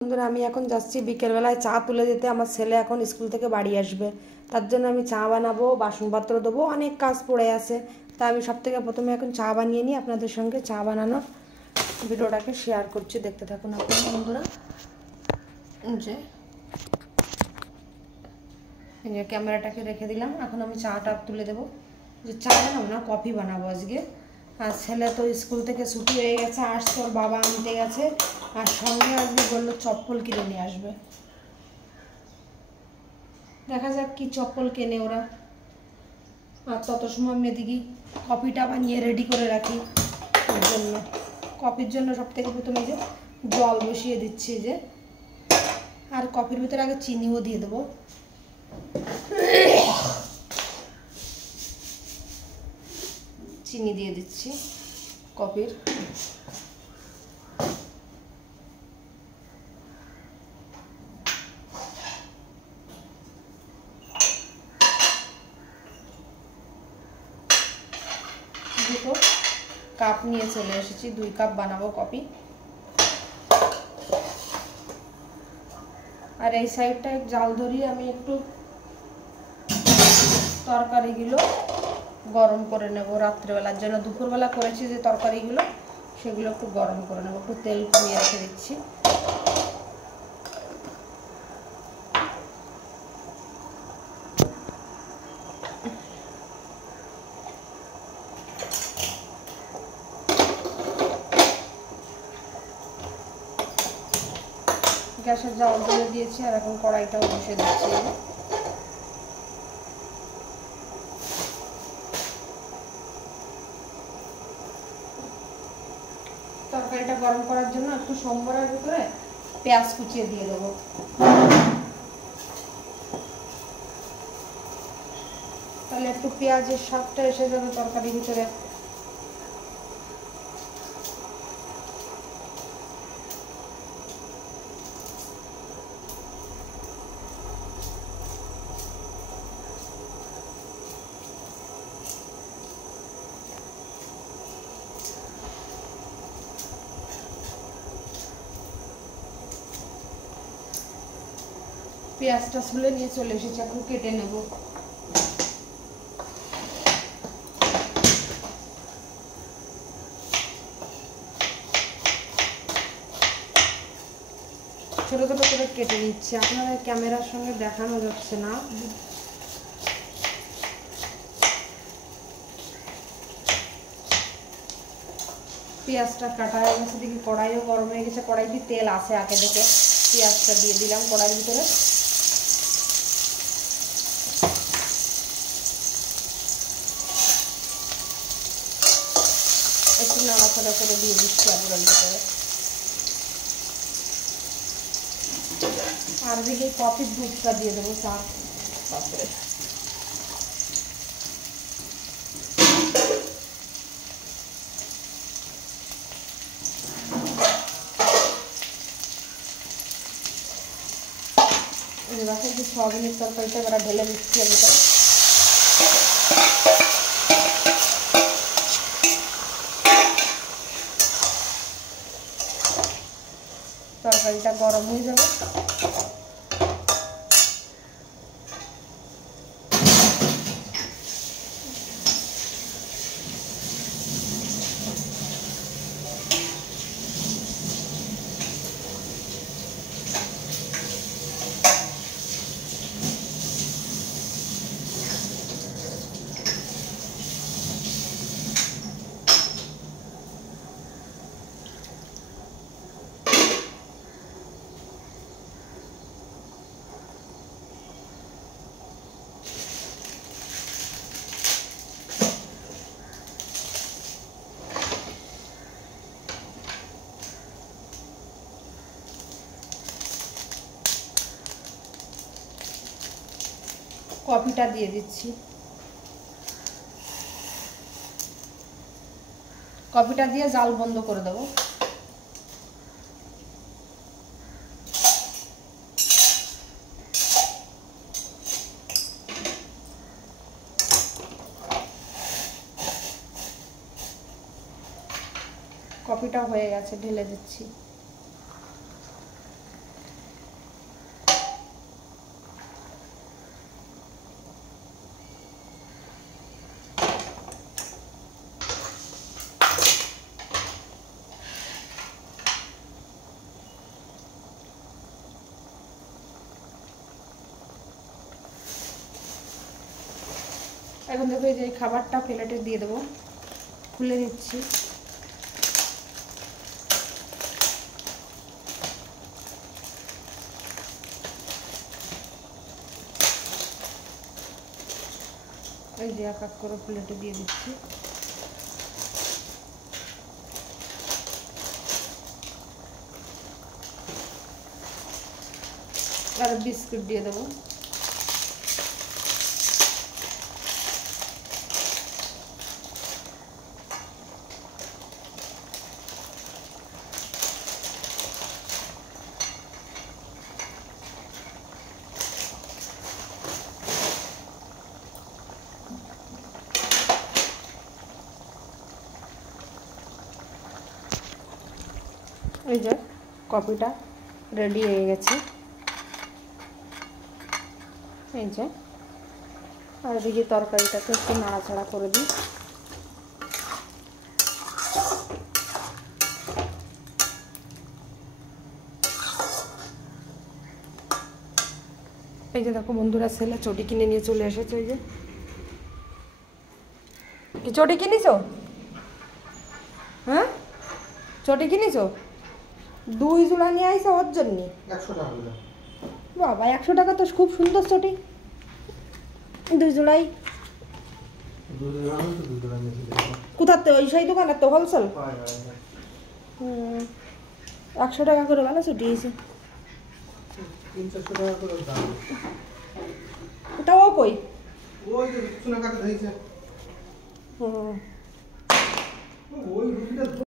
বন্ধুরা আমি এখন যাচ্ছি বিকেলবেলায় চা তুলে দিতে। আমার ছেলে এখন স্কুল থেকে বাড়ি আসবে, তার জন্য আমি চা বানাবো, বাসনপত্র দেবো, অনেক কাজ পড়ে আছে। তা আমি সব থেকে প্রথমে এখন চা বানিয়ে নিই, আপনাদের সঙ্গে চা বানানোর ভিডিওটাকে শেয়ার করছি, দেখতে থাকুন আপনারা বন্ধুরা। যে ক্যামেরাটাকে রেখে দিলাম, এখন আমি চাটা তুলে দেবো। যে চা বানাবো না, কফি বানাবো আজকে। আর ছেলে তো স্কুল থেকে ছুটি হয়ে গেছে, আসছে, ওর বাবা আনতে গেছে, আর সঙ্গে আজকে বললো চপ্পল কিনে নিয়ে আসবে। দেখা যাক কি চপ্পল কেনে ওরা। আর তত সময় মেদিকে কফিটা বানিয়ে রেডি করে রাখি। ওর জন্য কফির জন্য সব থেকে প্রথমে যে জল বসিয়ে দিচ্ছি যে, আর কফির ভিতরে আগে চিনিও দিয়ে দেবো। চিনি দিয়ে দিচ্ছি কফির। দুটো কাপ নিয়ে চলে এসেছি, 2 কাপ বানাবো কফি। আর এই সাইডটা জাল ধরিয়ে আমি একটু তরকারিগুলো গরম করে নেব রাত্রেবেলার জন্য। দুপুরবেলা করেছি যে তরকারিগুলো, সেগুলো একটু গরম করে নেব। একটু তেল কমিয়ে রেখে দিচ্ছি। গ্যাসের জাল ধরে দিয়েছি, আর এখন কড়াইটাও বসে দিচ্ছি। তরকারিটা গরম করার জন্য একটু সম্বরের ভিতরে পেঁয়াজ কুচিয়ে দিয়ে দেবো। তাহলে একটু পেঁয়াজের স্বাদটা এসে যাবে তরকারির ভিতরে। পেঁয়াজটা ছুলে নিয়ে চলে এসেছি, এখন কেটে নেব। ছোট ছোট করে কেটে নিচ্ছি, আপনারা ক্যামেরার সঙ্গে দেখানো যাচ্ছে না। পেঁয়াজটা কাটা হয়ে গেছে, দেখি কড়াইও গরম হয়ে গেছে। কড়াইতে তেল আছে আগে থেকে, পেঁয়াজটা দিয়ে দিলাম কড়াইয়ের ভিতরে। একটু নাড়াচাড়া করে দিয়ে দিচ্ছি আলুর ভিতরে। আর দিকে কফির দুধটা দিয়ে দেবো, চা পাত্রে। দেখো যে সয়াবিনের তরকারিটা এবার ঢেলে দিচ্ছি আমি। তরকারিটা গরম হয়ে যাবে। কফিটা দিয়ে দিচ্ছি। কফিটা দিয়ে জাল বন্ধ করে দেবো। কফিটা হয়ে গেছে, ঢেলে দিচ্ছি। এখন দেখো এই যে এই খাবারটা প্লেটে দিয়ে দেবো, খুলে নিচ্ছি। এই যে এক এক করে প্লেটে দিয়ে দিচ্ছি। আর বিস্কুট দিয়ে দেবো। এই যে কফিটা রেডি হয়ে গেছে। এই যে, আর এদিকে তরকারিটাকে একটু নাড়াচাড়া করে দিই। এই যে দেখো বন্ধুরা, ছেলে চটি কিনে নিয়ে চলে এসেছে। এই যে কি চটি কিনেছো? হ্যাঁ, চটি কিনেছো? 2 জোড়া নিয়ে আইসো ওর জন্যে? 100 টাকা। বাবা, 100 টাকা তো খুব সুন্দর চটি। 2 জোড়াই কোথাতে? ওই সেই দোকানে তো হোলসেল। 100 টাকা করে ভালো চটি এসে। 300 টাকা করে দাম। ওটাও কই? ওই যে সোনা কাটা দিয়েছে। হুম, ওই রুটিটা